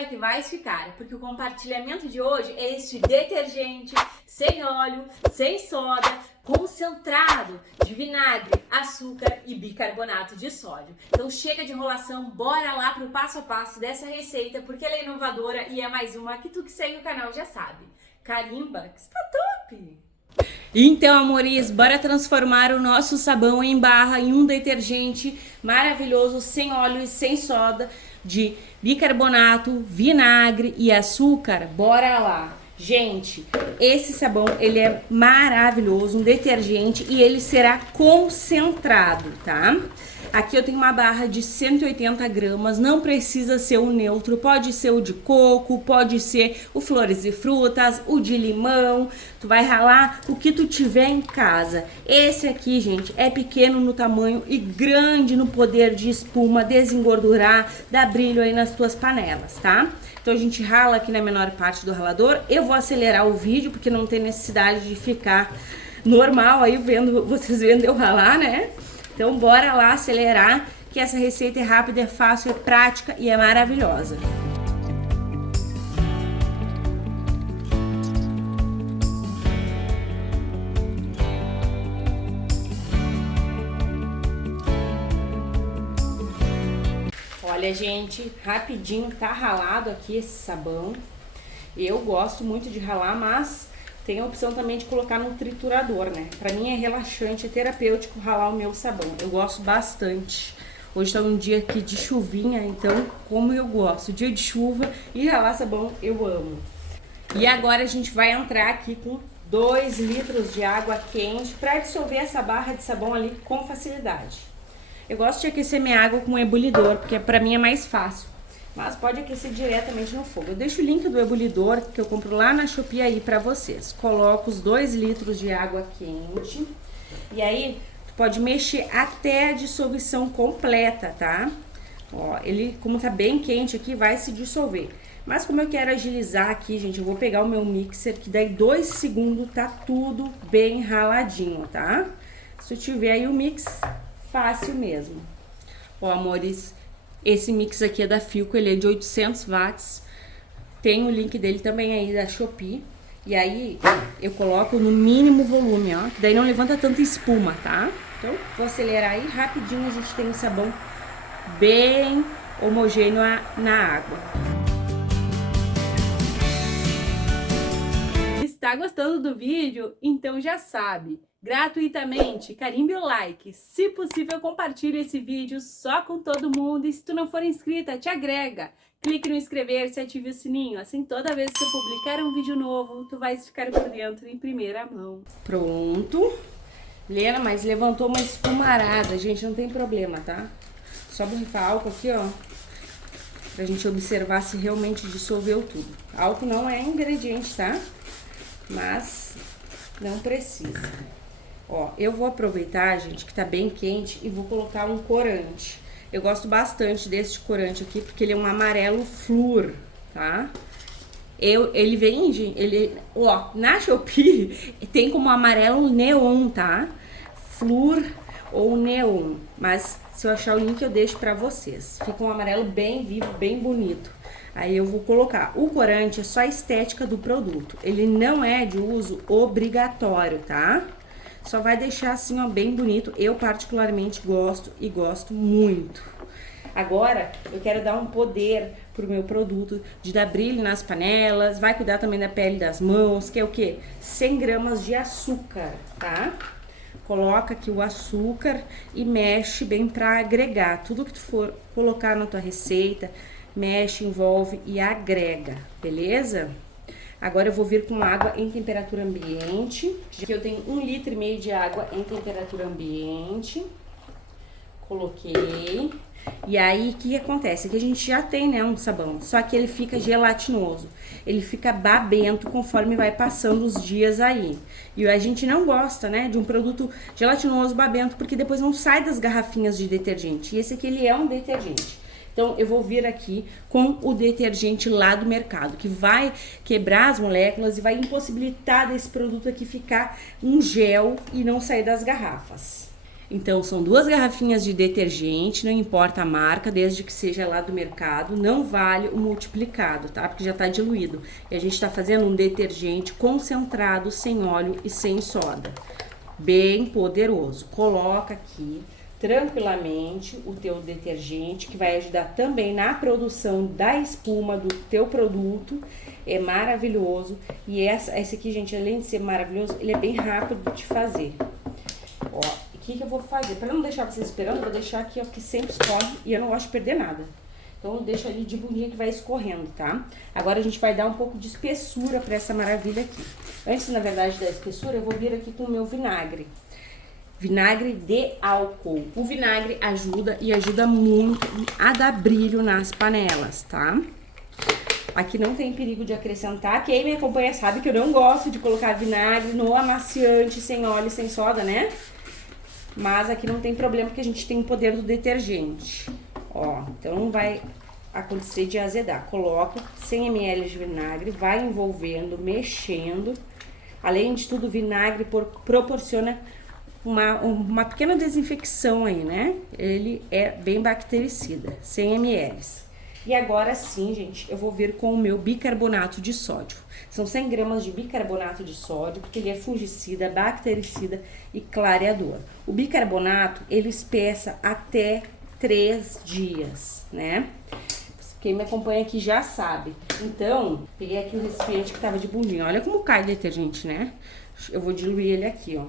olha que vai ficar, porque o compartilhamento de hoje é este detergente sem óleo, sem soda, concentrado de vinagre, açúcar e bicarbonato de sódio. Então chega de enrolação, bora lá pro passo a passo dessa receita, porque ela é inovadora e é mais uma que tu que segue o canal já sabe. Carimba, que está top! Então, amores, bora transformar o nosso sabão em barra em um detergente maravilhoso, sem óleo e sem soda, de bicarbonato, vinagre e açúcar. Bora lá! Gente, esse sabão, ele é maravilhoso, um detergente, e ele será concentrado, tá? Aqui eu tenho uma barra de 180 gramas, não precisa ser o neutro, pode ser o de coco, pode ser o flores e frutas, o de limão, tu vai ralar o que tu tiver em casa. Esse aqui, gente, é pequeno no tamanho e grande no poder de espuma, desengordurar, dar brilho aí nas tuas panelas, tá? Então a gente rala aqui na menor parte do ralador. Eu vou acelerar o vídeo porque não tem necessidade de ficar normal aí vocês vendo eu ralar, né? Então bora lá acelerar, que essa receita é rápida, é fácil, é prática e é maravilhosa. Olha, gente, rapidinho tá ralado aqui esse sabão. Eu gosto muito de ralar, mas tem a opção também de colocar no triturador, né? Pra mim é relaxante, é terapêutico ralar o meu sabão. Eu gosto bastante. Hoje tá um dia aqui de chuvinha, então como eu gosto. Dia de chuva e ralar sabão eu amo. E agora a gente vai entrar aqui com 2 litros de água quente pra dissolver essa barra de sabão ali com facilidade. Eu gosto de aquecer minha água com um ebulidor, porque pra mim é mais fácil. Mas pode aquecer diretamente no fogo. Eu deixo o link do ebulidor que eu compro lá na Shopee aí pra vocês. Coloco os 2 litros de água quente. E aí, tu pode mexer até a dissolução completa, tá? Ó, ele, como tá bem quente aqui, vai se dissolver. Mas como eu quero agilizar aqui, gente, eu vou pegar o meu mixer, que daí 2 segundos tá tudo bem raladinho, tá? Se eu tiver aí o mix, fácil mesmo. Ó, amores, esse mix aqui é da Philco, ele é de 800 watts. Tem o link dele também aí da Shopee. E aí eu coloco no mínimo volume, ó, que daí não levanta tanta espuma, tá? Então vou acelerar aí, rapidinho a gente tem um sabão bem homogêneo na água. Está gostando do vídeo? Então já sabe, gratuitamente, carimbe o like, se possível compartilhe esse vídeo só com todo mundo, e se tu não for inscrita, te agrega, clique no inscrever-se, ative o sininho, assim toda vez que eu publicar um vídeo novo, tu vais ficar por dentro em primeira mão. Pronto, Lena, mas levantou uma espumarada, gente, não tem problema, tá? Só borrifar álcool aqui, ó, pra gente observar se realmente dissolveu tudo. Álcool não é ingrediente, tá? Mas não precisa. Ó, eu vou aproveitar, gente, que tá bem quente e vou colocar um corante. Eu gosto bastante desse corante aqui, porque ele é um amarelo flúor, tá? Ele vende, ó, na Shopee tem como amarelo neon, tá? Flúor ou neon, mas se eu achar o link eu deixo pra vocês. Fica um amarelo bem vivo, bem bonito. Aí eu vou colocar. O corante é só a estética do produto. Ele não é de uso obrigatório, tá? Só vai deixar assim, ó, bem bonito. Eu particularmente gosto e gosto muito. Agora, eu quero dar um poder pro meu produto de dar brilho nas panelas. Vai cuidar também da pele das mãos, que é o quê? 100 gramas de açúcar, tá? Coloca aqui o açúcar e mexe bem pra agregar. Tudo que tu for colocar na tua receita, mexe, envolve e agrega, beleza? Agora eu vou vir com água em temperatura ambiente. Aqui eu tenho 1,5 litro de água em temperatura ambiente. Coloquei. E aí, o que acontece? Aqui a gente já tem, né, um sabão, só que ele fica gelatinoso. Ele fica babento conforme vai passando os dias aí. E a gente não gosta, né, de um produto gelatinoso, babento, porque depois não sai das garrafinhas de detergente. E esse aqui, ele é um detergente. Então, eu vou vir aqui com o detergente lá do mercado, que vai quebrar as moléculas e vai impossibilitar desse produto aqui ficar um gel e não sair das garrafas. Então, são 2 garrafinhas de detergente, não importa a marca, desde que seja lá do mercado, não vale o multiplicado, tá? Porque já tá diluído. E a gente tá fazendo um detergente concentrado, sem óleo e sem soda. Bem poderoso. Coloca aqui tranquilamente o teu detergente, que vai ajudar também na produção da espuma do teu produto. É maravilhoso. E esse aqui, gente, além de ser maravilhoso, ele é bem rápido de fazer. Ó, o que eu vou fazer? Para não deixar vocês esperando, eu vou deixar aqui, ó, que sempre escorre e eu não gosto de perder nada. Então, eu deixo ali de bundinha que vai escorrendo, tá? Agora, a gente vai dar um pouco de espessura para essa maravilha aqui. Antes, na verdade, da espessura, eu vou vir aqui com o meu vinagre. Vinagre de álcool. O vinagre ajuda e ajuda muito a dar brilho nas panelas, tá? Aqui não tem perigo de acrescentar. Quem me acompanha sabe que eu não gosto de colocar vinagre no amaciante, sem óleo e sem soda, né? Mas aqui não tem problema, porque a gente tem o poder do detergente. Ó, então não vai acontecer de azedar. Coloca 100 ml de vinagre, vai envolvendo, mexendo. Além de tudo, o vinagre proporciona uma pequena desinfecção aí, né? Ele é bem bactericida, 100 ml. E agora sim, gente, eu vou vir com o meu bicarbonato de sódio. São 100 gramas de bicarbonato de sódio, porque ele é fungicida, bactericida e clareador. O bicarbonato, ele espessa até 3 dias, né? Quem me acompanha aqui já sabe. Então, peguei aqui o recipiente que tava de bundinha. Olha como cai detergente, né? Eu vou diluir ele aqui, ó.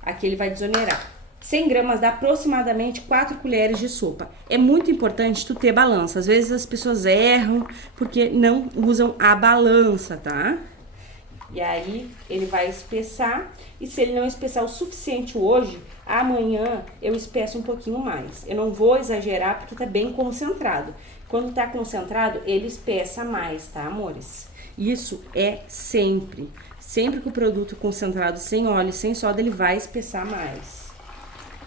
Aqui ele vai desonerar. 100 gramas dá aproximadamente 4 colheres de sopa. É muito importante tu ter balança. Às vezes as pessoas erram porque não usam a balança, tá? E aí ele vai espessar. E se ele não espessar o suficiente hoje, amanhã eu espesso um pouquinho mais. Eu não vou exagerar porque tá bem concentrado. Quando tá concentrado, ele espessa mais, tá, amores? Isso é sempre. Sempre que o produto concentrado sem óleo e sem soda, ele vai espessar mais.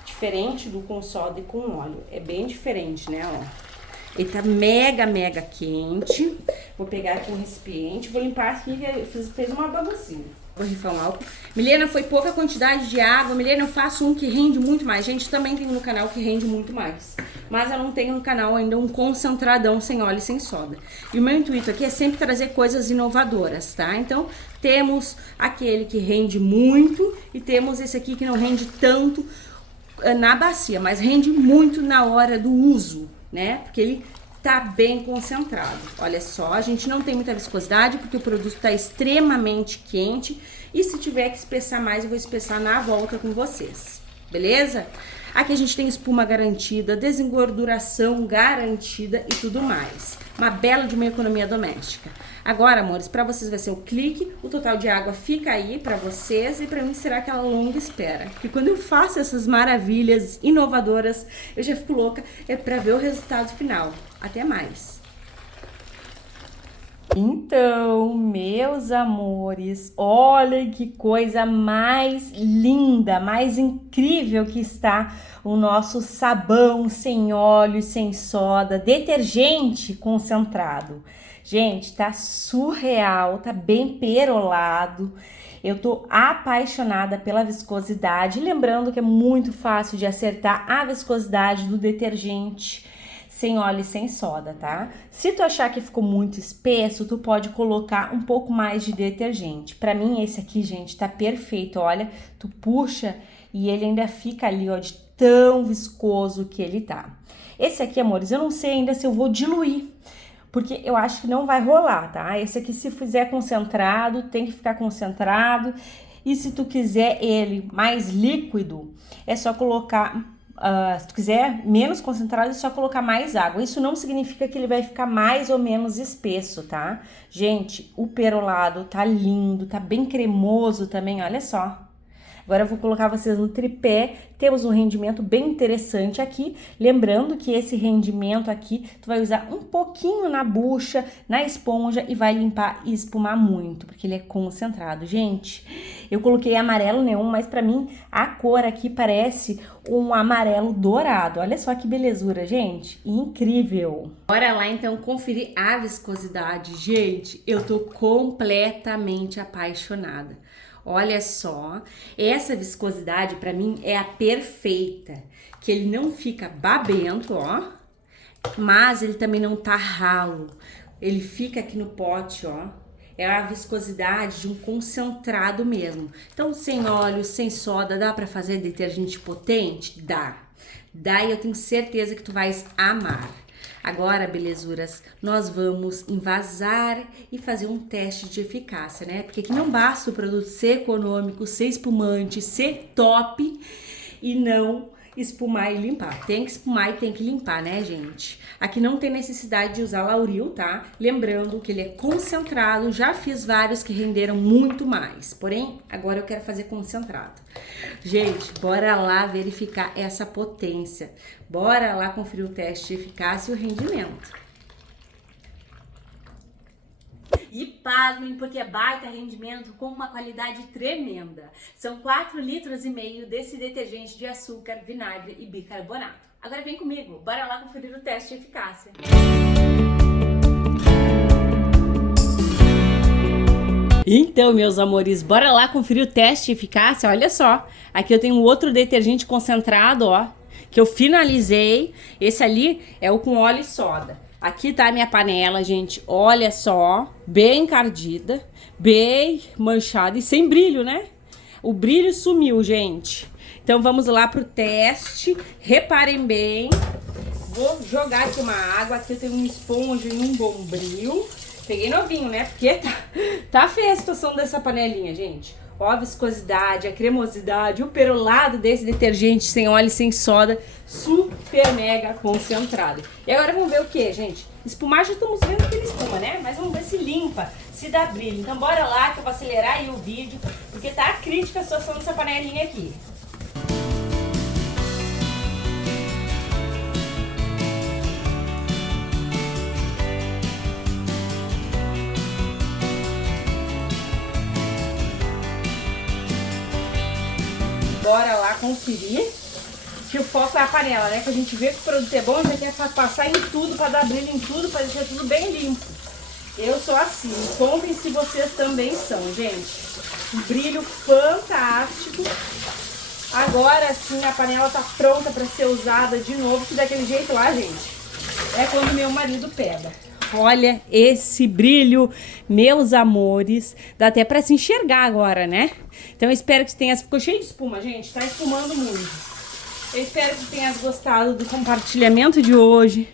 Diferente do com soda e com óleo. É bem diferente, né, ó. Ele tá mega quente. Vou pegar aqui um recipiente, vou limpar aqui, fez uma baguncinha. Vou rifar um álcool. Milena, foi pouca quantidade de água. Milena, eu faço um que rende muito mais. Gente, também tem no canal que rende muito mais. Mas eu não tenho no canal ainda um concentradão sem óleo e sem soda. E o meu intuito aqui é sempre trazer coisas inovadoras, tá? Então, temos aquele que rende muito e temos esse aqui que não rende tanto na bacia, mas rende muito na hora do uso, né? Porque ele tá bem concentrado. Olha só, a gente não tem muita viscosidade porque o produto tá extremamente quente. E se tiver que espessar mais, eu vou espessar na volta com vocês, beleza? Aqui a gente tem espuma garantida, desengorduração garantida e tudo mais. Uma bela de uma economia doméstica. Agora, amores, para vocês vai ser o clique, o total de água fica aí para vocês e para mim será aquela longa espera. Porque quando eu faço essas maravilhas inovadoras, eu já fico louca, é para ver o resultado final. Até mais! Então, meus amores, olha que coisa mais linda, mais incrível que está o nosso sabão sem óleo e sem soda, detergente concentrado. Gente, tá surreal, tá bem perolado. Eu tô apaixonada pela viscosidade, lembrando que é muito fácil de acertar a viscosidade do detergente sem óleo e sem soda, tá? Se tu achar que ficou muito espesso, tu pode colocar um pouco mais de detergente. Pra mim, esse aqui, gente, tá perfeito. Olha, tu puxa e ele ainda fica ali, ó, de tão viscoso que ele tá. Esse aqui, amores, eu não sei ainda se eu vou diluir, porque eu acho que não vai rolar, tá? Esse aqui, se fizer concentrado, tem que ficar concentrado. E se tu quiser ele mais líquido, é só colocar... se tu quiser menos concentrado, é só colocar mais água. Isso não significa que ele vai ficar mais ou menos espesso, tá? Gente, o perolado tá lindo, tá bem cremoso também, olha só. Agora eu vou colocar vocês no tripé, temos um rendimento bem interessante aqui. Lembrando que esse rendimento aqui, tu vai usar um pouquinho na bucha, na esponja e vai limpar e espumar muito, porque ele é concentrado. Gente, eu coloquei amarelo neon, mas pra mim a cor aqui parece um amarelo dourado. Olha só que belezura, gente, incrível. Bora lá então conferir a viscosidade. Gente, eu tô completamente apaixonada. Olha só, essa viscosidade pra mim é a perfeita, que ele não fica babento, ó, mas ele também não tá ralo, ele fica aqui no pote, ó, é a viscosidade de um concentrado mesmo. Então, sem óleo, sem soda, dá pra fazer detergente potente? Dá. Dá, e eu tenho certeza que tu vais amar. Agora, belezuras, nós vamos envasar e fazer um teste de eficácia, né? Porque aqui não basta o produto ser econômico, ser espumante, ser top e não espumar e limpar. Tem que espumar e tem que limpar, né, gente? Aqui não tem necessidade de usar Lauril, tá? Lembrando que ele é concentrado, já fiz vários que renderam muito mais. Porém, agora eu quero fazer concentrado. Gente, bora lá verificar essa potência. Bora lá conferir o teste de eficácia e o rendimento. E pasmem, porque é baita rendimento com uma qualidade tremenda. São 4,5 litros desse detergente de açúcar, vinagre e bicarbonato. Agora vem comigo, bora lá conferir o teste de eficácia. Então, meus amores, bora lá conferir o teste de eficácia. Olha só, aqui eu tenho outro detergente concentrado, ó, que eu finalizei. Esse ali é o com óleo e soda. Aqui tá a minha panela, gente, olha só, bem encardida, bem manchada e sem brilho, né? O brilho sumiu, gente. Então vamos lá pro teste, reparem bem. Vou jogar aqui uma água, aqui eu tenho uma esponja e um bombril. Peguei novinho, né? Porque tá feia a situação dessa panelinha, gente. Ó, a viscosidade, a cremosidade, o perolado desse detergente sem óleo e sem soda, super mega concentrado. E agora vamos ver o que, gente? Espumar já estamos vendo que ele espuma, né? Mas vamos ver se limpa, se dá brilho. Então bora lá que eu vou acelerar aí o vídeo, porque tá crítica a situação dessa panelinha aqui. Bora lá conferir que o foco é a panela, né? Que a gente vê que o produto é bom, já quer passar em tudo, para dar brilho em tudo, para deixar tudo bem limpo. Eu sou assim, comprem se vocês também são, gente. Um brilho fantástico. Agora sim a panela tá pronta para ser usada de novo, que daquele jeito lá, gente, é quando meu marido pega. Olha esse brilho, meus amores. Dá até pra se enxergar agora, né? Então eu espero que tenha... Ficou cheio de espuma, gente. Tá espumando muito. Eu espero que tenhas gostado do compartilhamento de hoje.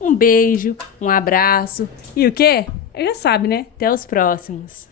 Um beijo, um abraço. E o quê? Já sabe, né? Até os próximos.